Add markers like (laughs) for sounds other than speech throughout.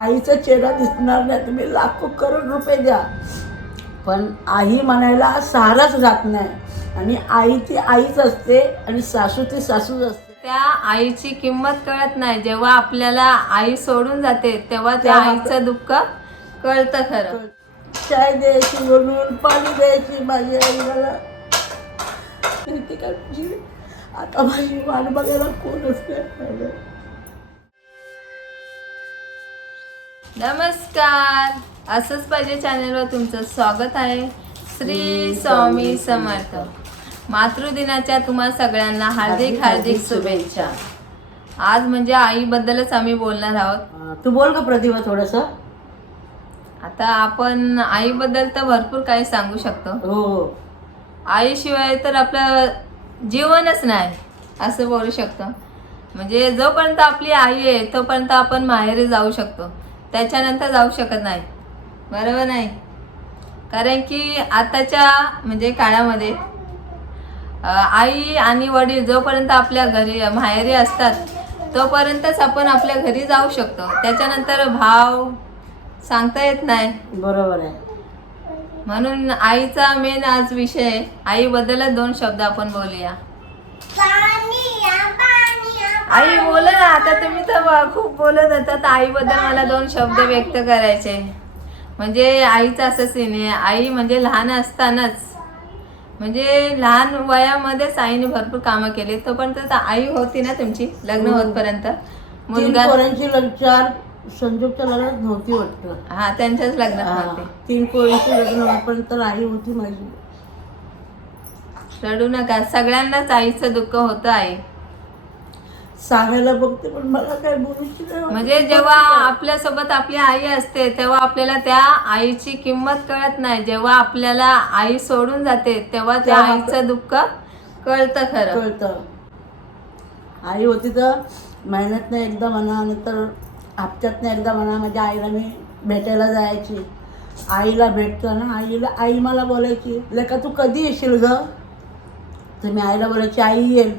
आईचा चेहरा दिसणार नाही तुम्ही लाखो करोड रुपये द्या. पण आई म्हणायला सहाराच राहत नाही. आणि आई ती आईच असते आणि सासू ती सासूच असते. त्या आईची किंमत कळत नाही. जेव्हा आपल्याला आई सोडून जाते तेव्हा त्या आईचं दुःख कळतं खरं. चाय द्यायची बोलून पाणी द्यायची माझी आई मला. कृतिकाची आता माझी वाट बघायला कोणच नाही नमस्कार. असंच पाहिजे चॅनलवर तुमचं स्वागत आहे. श्री स्वामी समर्थ. मातृदिनाच्या तुम्हा सगळ्यांना हार्दिक हार्दिक शुभेच्छा. आज म्हणजे आईबद्दलच आम्ही बोलणार आहोत. तू बोल का प्रतिभा थोडस. आता आपण आईबद्दल तर भरपूर काही सांगू शकतो. हो हो. आईशिवाय तर आपलं जीवनच नाही असं बोलू शकतो. म्हणजे जोपर्यंत आपली आई आहे तोपर्यंत आपण माहेरी जाऊ शकतो. त्याच्यानंतर जाऊ शकत नाही. बरोबर नाही? कारण की आताच्या म्हणजे काळामध्ये आई आणि वडील जोपर्यंत आपल्या घरी माहेरी असतात तोपर्यंतच आपण आपल्या घरी जाऊ शकतो. त्याच्यानंतर भाव सांगता येत नाही. बरोबर आहे. म्हणून आईचा मेन आज विषय आहे. आईबद्दलच दोन शब्द आपण बोलूया. आई बोला ना आता तुम्ही तर खूप बोलत होता तर आईबद्दल मला दोन शब्द व्यक्त करायचे. म्हणजे आईचं असं सीन आहे. आई म्हणजे लहान असतानाच. म्हणजे लहान वयामध्येच आईने भरपूर कामं केली. तोपर्यंत तर आई होती ना तुमची लग्न हो. होतपर्यंत. मुलगा पोरांची लग्न चार संजोगच्या लग्नात नव्हती वाटतं. हा त्यांच्याच लग्नात होते तीन पोरांची लग्न होईपर्यंत आई होती माझी. रडू नका. सगळ्यांनाच आईचं दुःख होतं आई. सांगायला बघते पण मला काय वाटत. म्हणजे जेव्हा आपल्यासोबत आपली आई असते तेव्हा आपल्याला त्या आईची किंमत कळत नाही. जेव्हा आपल्याला आई सोडून जाते तेव्हा त्या तेव्हा आईचं दुःख कळतं खरं. कळतं. आई होती तर महिन्यातनं एकदा म्हणा नंतर हप्त्यातनं एकदा म्हणा माझ्या आईला मी भेटायला जायची. आईला भेटताना आईला आई मला बोलायची लेका तू कधी येशील ग? तर मी आईला बोलायची आई येईल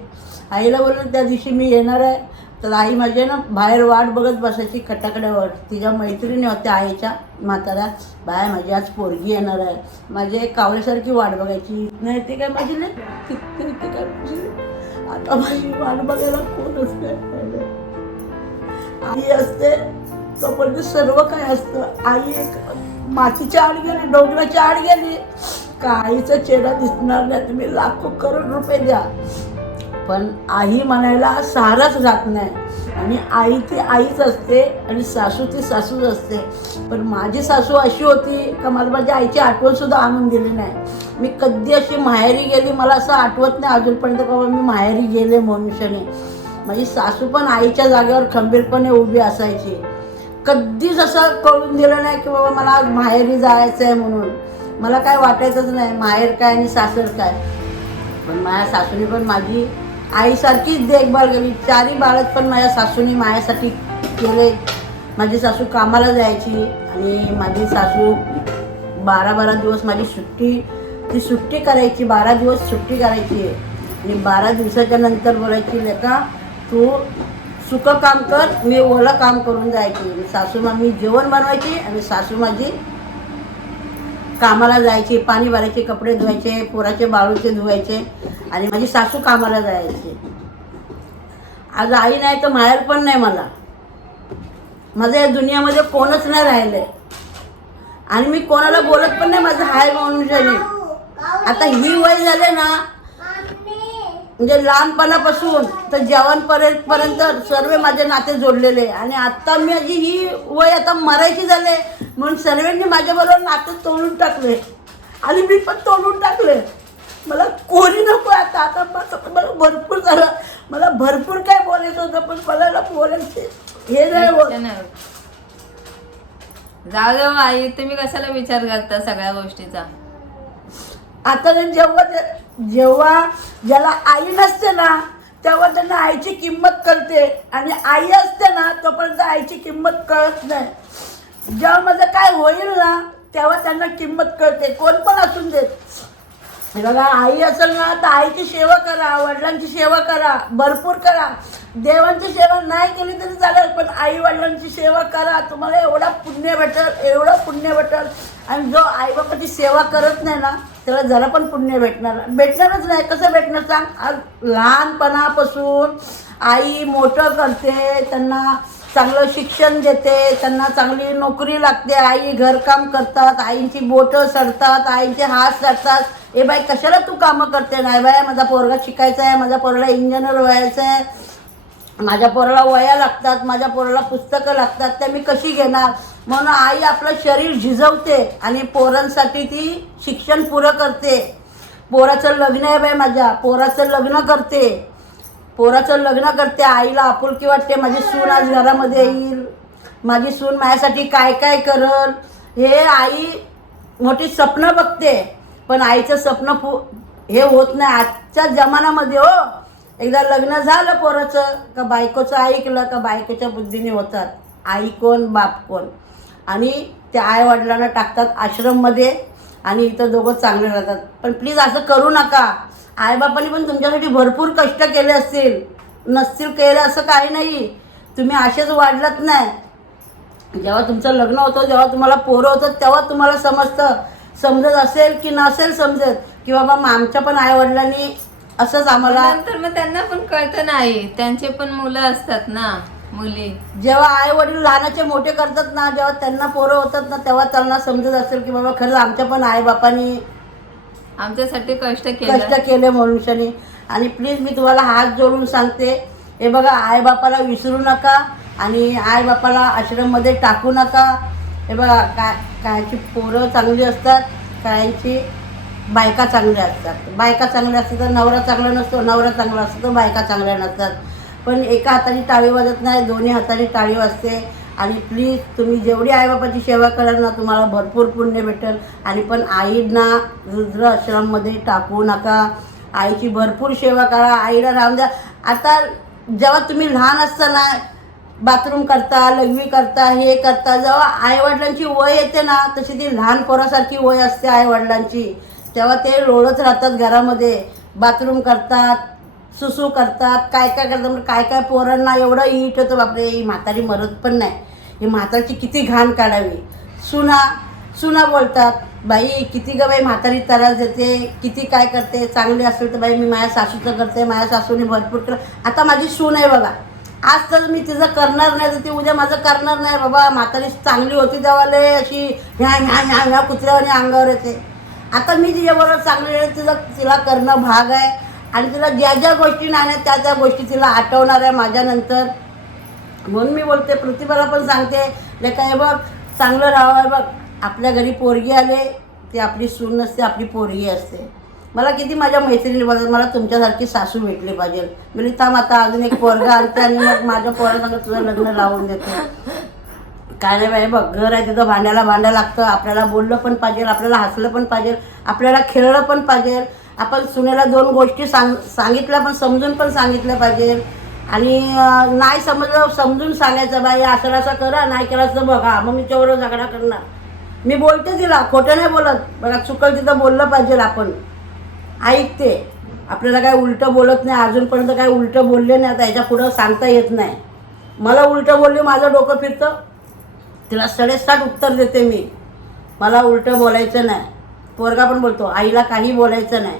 आईला बोललं त्या दिवशी मी येणार आहे. तर आई माझ्या ना बाहेर वाट बघत बसायची खटाकड्यावर तिच्या मैत्रिणी होत्या आईच्या म्हाताऱ्या. बाय माझी आज पोरगी येणार आहे. माझी एक कावल्यासारखी वाट बघायची. नाही ते काय माझी नाही. ती काय माझी आता माझी वाट बघायला कोण असते आई असते तोपर्यंत सर्व काय असतं. आई एक मातीच्या आड गेली डोंगराच्या आड गेली. का आईचा चेहरा दिसणार नाही. तुम्ही लाखो करोड रुपये द्या. पण आई म्हणायला सहाराच जात नाही. आणि आई ती आईच असते आणि सासू ती सासूच असते. पण माझी सासू अशी होती का मला माझ्या आईची आठवणसुद्धा आणून दिली नाही. मी कधी अशी माहेरी गेली मला असं आठवत नाही अजूनपर्यंत बाबा मी माहेरी गेले मनुष्याने. माझी सासू पण आईच्या जागेवर खंबीरपणे उभी असायची. कधीच असं कळून दिलं नाही की बाबा मला आज माहेरी जायचं आहे म्हणून. मला काय वाटायचंच नाही माहेर काय आणि सासर काय. पण माझ्या सासूने पण माझी आईसारखीच देखभाल केली. चारही बाळत पण माझ्या सासूने माझ्यासाठी केले. माझी सासू कामाला जायची आणि माझी सासू बारा बारा दिवस माझी सुट्टी ती सुट्टी करायची बारा दिवस सुट्टी करायची. आणि बारा दिवसाच्या नंतर बोलायची लेका तू सुकं काम कर मी ओलं काम करून जायची. सासू मी जेवण बनवायची आणि सासू माझी कामाला जायची पाणी भरायचे कपडे धुवायचे पोराचे बाळूचे धुवायचे आणि माझी सासू कामाला जायची. आज आई नाही तर माहेर पण नाही मला. माझ्या या दुनियामध्ये कोणच नाही राहिले आणि मी कोणाला बोलत पण नाही माझं हाय मनुष्याने आता ही वय झाले ना म्हणजे लहानपणापासून तर जेवणपर्यंत पर्यंत सर्व माझे नाते जोडलेले. आणि आता माझी ही वय आता मरायची झाले म्हणून सर्वांनी माझ्याबरोबर नाते तोडून टाकले. आणि मी पण तोडून टाकले. मला कोणी नको आता आता मला भरपूर झालं. मला भरपूर काय बोलायचं होतं पण मला बोलायचे हे नाही होत. जाऊ दे हो आई तुम्ही कशाला विचार करता सगळ्या गोष्टीचा? आता जेव्हा जेव्हा ज्याला आई नसते ना तेव्हा त्यांना आईची किंमत कळते. आणि आई असते ना तोपर्यंत आईची किंमत कळत नाही. जेव्हा माझं काय होईल ना तेव्हा त्यांना किंमत कळते. कोण पण असून देत बघा आई असेल ना तर आईची सेवा करा वडिलांची सेवा करा भरपूर करा. देवांची सेवा नाही केली तरी चालेल पण आई वडिलांची सेवा करा. तुम्हाला एवढा पुण्य भेटल एवढं पुण्य भेटल. आणि जो आई बापाची सेवा करत नाही ना त्याला जरा पण पुण्य भेटणार भेटणारच नाही. कसं भेटणार सांग? आज लहानपणापासून आई मोठं करते त्यांना चांगलं शिक्षण देते त्यांना चांगली नोकरी लागते आई घरकाम करतात आईंची बोटं सडतात आईंचे हात सडतात. ए बाई कशाला तू कामं करते? नाही बाय माझा पोरगा शिकायचा आहे माझ्या पोराला इंजिनियर व्हायचं आहे. माझ्या पोराला वया लागतात माझ्या पोराला पुस्तकं लागतात. त्या मी कशी घेणार? म्हणून आई आपलं शरीर झिजवते आणि पोरांसाठी ती शिक्षण पुरं करते. पोराचं लग्न आहे बाई माझ्या. पोराचं लग्न करते. पोराचं लग्न करते. आईला आपुलकी वाटते. माझी सून आज घरामध्ये येईल. माझी सून माझ्यासाठी काय काय करल? हे आई मोठी स्वप्न बघते. पण आईचं स्वप्न पू हे होत नाही. आजच्या जमान्यामध्ये हो. एकदा लग्न झालं पोराचं का बायकोचं ऐकलं का बायकोच्या बुद्धीने होतात. आई कोण बाप कोण? आणि त्या आई वडिलांना टाकतात आश्रममध्ये आणि इथं दोघं चांगले राहतात. पण प्लीज असं करू नका. आईबापांनी पण तुमच्यासाठी भरपूर कष्ट केले असतील. नसतील केलं असं काही नाही. तुम्ही असेच वाढलात नाही. जेव्हा तुमचं लग्न होतं जेव्हा तुम्हाला पोरं होतं तेव्हा तुम्हाला समजतं. समजत असेल की नसेल समजत की बाबा मग आमच्या पण आईवडिलांनी असंच आम्हाला नंतर मग त्यांना पण कळतं नाही. त्यांचे पण मुलं असतात ना. मुली. जेव्हा आई वडील लहानाचे मोठे करतात ना जेव्हा त्यांना पोरं होतात ना तेव्हा त्यांना समजत असेल की बाबा खरंच आमच्या पण आईबापांनी आमच्यासाठी कष्ट कष्ट केलं केले मनुष्याने आणि प्लीज मी तुम्हाला हात जोडून सांगते हे बघा आईबापाला विसरू नका आणि आईबापाला आश्रममध्ये टाकू नका. हे बघा काय कायची पोरं चांगली असतात कायची बायका चांगल्या असतात. बायका चांगल्या असतात तर नवरा चांगला नसतो नवरा चांगला असतो तर बायका चांगल्या नसतात. पण एका हाताने टाळी वाजत नाही दोन्ही हाताने टाळी वाजते. आणि प्लीज तुम्ही जेवढी आईबापाची सेवा कराल ना तुम्हाला भरपूर पुण्य भेटेल. आणि पण आईंना रुद्र आश्रममध्ये टाकू नका. आईची भरपूर सेवा करा. आईला राहून द्या. आता जेव्हा तुम्ही लहान असताना बाथरूम करता लघवी करता हे करता जेव्हा आईवडिलांची वय येते ना तशी ती लहान पोरासारखी वय असते आईवडिलांची. तेव्हा ते लोळत राहतात घरामध्ये. बाथरूम करतात सुसू करतात काय काय करतात म्हणजे काय काय पोरांना एवढं ईट होतं बापरे ही म्हातारी मरत पण नाही. ही म्हातारीची किती घाण काढावी. सुना सुना बोलतात बाई किती ग बाई म्हातारी त्रास देते किती काय करते चांगली असेल तर बाई मी माझ्या सासूचं करते माझ्या सासूने भरपूर केलं. आता माझी सून आहे बघा. आज तर मी तिचं करणार नाही तर ती उद्या माझं करणार नाही. बाबा म्हातारी चांगली होती देवाले अशी ह्या ह्या ह्या ह्या कुत्र्यावर अंगावर येते. आता मी तिच्याबरोबर चांगली तिचं तिला करणं भाग आहे. आणि तिला ज्या ज्या गोष्टी नाही त्या त्या गोष्टी तिला आठवणार आहे माझ्यानंतर. म्हणून मी बोलते प्रतिभाला पण सांगते लेका हे बघ चांगलं राहावं बघ. आपल्या घरी पोरगी आले ती आपली सून नसते आपली पोरगी असते. मला किती माझ्या मैत्रिणी बघत मला तुमच्यासारखी सासू भेटली पाहिजे. म्हणजे थांब आता अजून एक पोरगा आणते आणि मग माझ्या पोरासंग तुझं लग्न लावून देते. काय नाही बाई बघ घर आहे तिथं भांड्याला भांडा लागतं आपल्याला बोललं पण पाहिजे आपल्याला हसलं पण पाहिजे आपल्याला खेळलं पण पाहिजे. आपण सुनेला दोन गोष्टी सांग सांगितल्या पण समजून पण सांगितल्या पाहिजे. आणि नाही समजलं समजून सांगायचं बाई असं असं करा नाही केलं असं बघा मग मी तेवढं झगडा करणार. मी बोलते तिला खोटं नाही बोलत. बघा चुकल तिथं बोललं पाहिजे आपण. ऐकते. आपल्याला काय उलटं बोलत नाही अजूनपर्यंत काय उलटं बोलले नाही आता याच्या पुढं सांगता येत नाही. मला उलटं बोलली माझं डोकं फिरतं. तिला सडेसाट उत्तर देते मी. मला उलटं बोलायचं नाही. पोरगा पण बोलतो आईला काही बोलायचं नाही.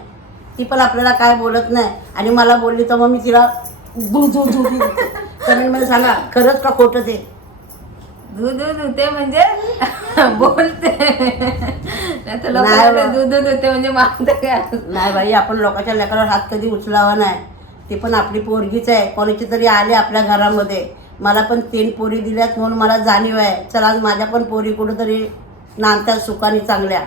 ती पण आपल्याला काय बोलत नाही. आणि मला बोलली तर मग मी तिला दू कमेंटमध्ये सांगा खरंच का खोटं ते? दूध धुते म्हणजे (laughs) बोलते. नाही नाही लोकांना. दूध धुते म्हणजे मागते काय नाही बाई आपण लोकांच्या लेकरावर हात कधी उचलावा नाही. ती पण आपली पोरगीच आहे. कोणाची तरी आले आपल्या घरामध्ये. मला पण तीन पोरी दिल्यात म्हणून मला जाणीव आहे. चला आज माझ्या पण पोरी कुठंतरी नांदतात सुखाने चांगल्या.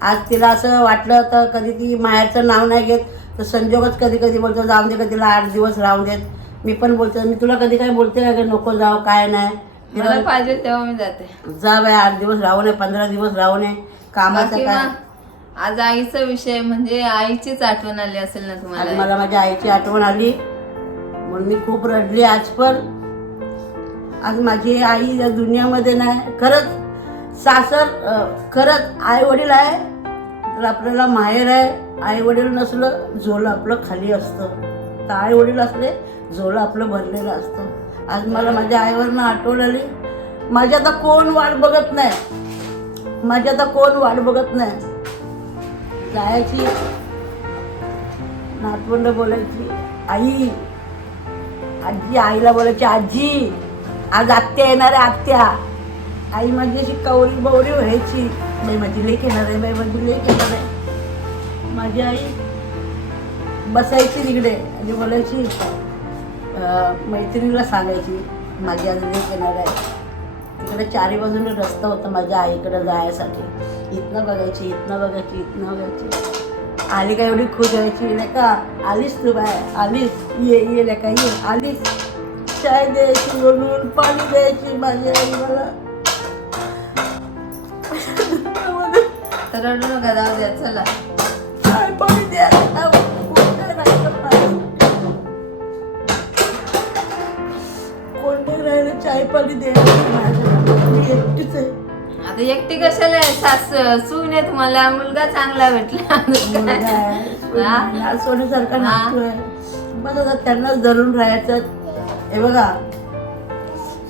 आज तिला असं वाटलं तर कधी ती माहेरचं नाव नाही घेत तर संजोगच कधी कधी बोलतो जाऊन दे का तिला आठ दिवस राहून देत. मी पण बोलते मी तुला कधी काय बोलते का ग? नको जाऊ काय नाही. मला तिला पाहिजे तेव्हा मी जाते. जा बाय आठ दिवस राहू नये पंधरा दिवस राहू नये कामाचं काय? आज आईचा विषय म्हणजे आईचीच आठवण आली असेल ना आज तुम्हाला मला माझ्या आईची आठवण आली. म्हणून मी खूप रडली आज पण. आज माझी आई या दुनियामध्ये नाही. खरंच सासर खरंच आई वडील आहे तर आपल्याला माहेर आहे आई वडील नसलं झोलं आपलं खाली असतं. तर आई वडील असले झोलं आपलं भरलेलं असतं. आज मला माझ्या आईवरनं आठवण आली. माझी आता कोण वाट बघत नाही. माझी आता कोण वाट बघत नाही. जायची. नातवंड बोलायची आई आजी आईला बोलायची आजी आज आत्या येणार आहे आत्या. आई माझी अशी कवरी बवरी व्हायची. बाई माझी लेख येणार आहे बाई माझी लेख येणार आहे माझी आई बसायची तिकडे आणि बोलायची मैत्रिणीला सांगायची माझी आज लेख येणार आहे तिकडे चारी बाजूने रस्ता होता माझ्या आईकडे जायसाठी. इथनं बघायची इथनं बघायची इथनं बघायची. आली का एवढी खुश व्हायची नाही का आलीस तू बाय आलीस? ये ये नाही का ये आलीस? चाय द्यायची बोलून पाणी द्यायची माझी आई मला. तर रडू नका जाऊ द्या चला. चाय पाणी द्या? आता चाय पाणी आता एकटी कशाला आहे? सास सून आहे तुम्हाला. मुलगा चांगला भेटला. सोन्यासारखा नाचतोय. आता त्यांनाच धरून राहायचं. हे बघा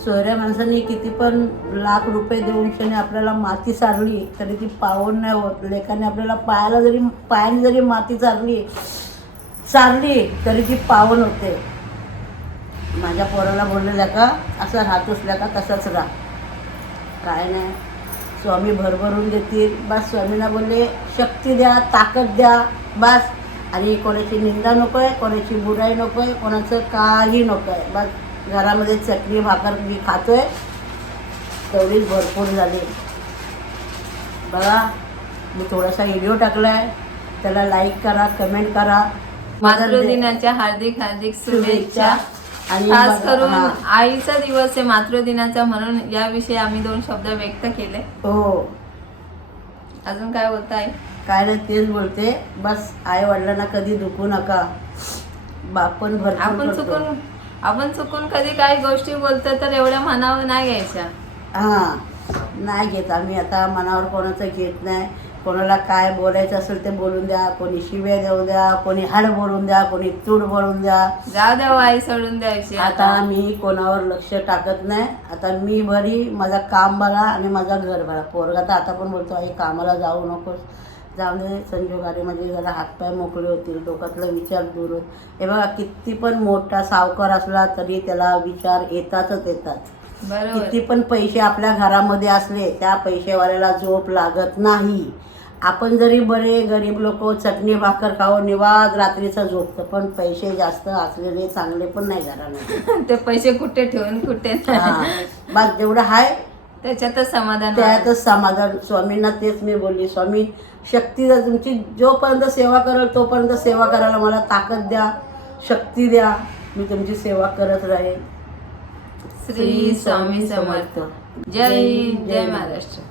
सोयऱ्या माणसांनी किती पण लाख रुपये देऊन आपल्याला माती सारली तरी ती पावन नाही होत. लेखाने आपल्याला पायाला जरी पायाने जरी माती चारली सारली तरी ती पावन होते. माझ्या पोराला बोललेल्या का असं राहतोस का तसाच राहा. काय नाही. स्वामी भरभरून देतील. बस. स्वामींना बोलले शक्ती द्या ताकद द्या बस. आणि कोणाची निंदा नको आहे कोणाची बुराई नको आहे कोणाचं काही नको आहे बस. घरामध्ये चटणी भाकर मी खातोय. तेवढीच भरपूर झाली. बघा मी थोडासा व्हिडिओ टाकला आहे त्याला लाईक करा कमेंट करा. मातृदिनाच्या हार्दिक हार्दिक शुभेच्छा. आणि खास करून. आईचा दिवस आहे मातृदिनाचा म्हणून याविषयी आम्ही दोन शब्द व्यक्त केले. हो. अजून काय बोलताय काय नाही तेच बोलते. बस आई वडिलांना कधी दुखू नका. बापन भरपूर आपण. चुकून आपण चुकून कधी काही गोष्टी बोलतो तर एवढ्या मनावर नाही घ्यायच्या. हा नाही घेत आम्ही. आता मनावर कोणाचं घेत नाही. कोणाला काय बोलायचं असेल ते बोलून द्या. कोणी शिव्या देऊ द्या. कोणी हाड बोलून द्या. कोणी तूड बोलून द्या. जाऊ द्या आई सोडून द्यायची आता मी कोणावर लक्ष टाकत नाही. आता मी बरी माझं काम बघा आणि माझं घर बघा. पोरगा तर आता पण बोलतो आई कामाला जाऊ नकोस. जाऊ दे संजोगाने म्हणजे जरा हातपाय मोकळे होतील डोक्यातला विचार दूर होत हे बघा किती पण मोठा सावकार असला तरी त्याला विचार येतातच येतात. किती पण पैसे आपल्या घरामध्ये असले त्या पैसेवाल्याला झोप लागत नाही. आपण जरी बरे गरीब लोक चटणी भाकर खाऊ निवाद रात्रीचा झोपतं पण पैसे जास्त असलेले चांगले पण नाही घरामध्ये. (laughs) ते पैसे कुठे ठेवून कुठे. हा. बस जेवढं आहे त्याच्यातच समाधान. त्यातच समाधान. स्वामींना तेच मी बोलली स्वामी शक्ती द्या तुमची जोपर्यंत सेवा करेल तोपर्यंत सेवा करायला मला ताकद द्या शक्ती द्या. मी तुमची सेवा करत राहील श्री स्वामी समर्थ. जय जय महाराष्ट्र.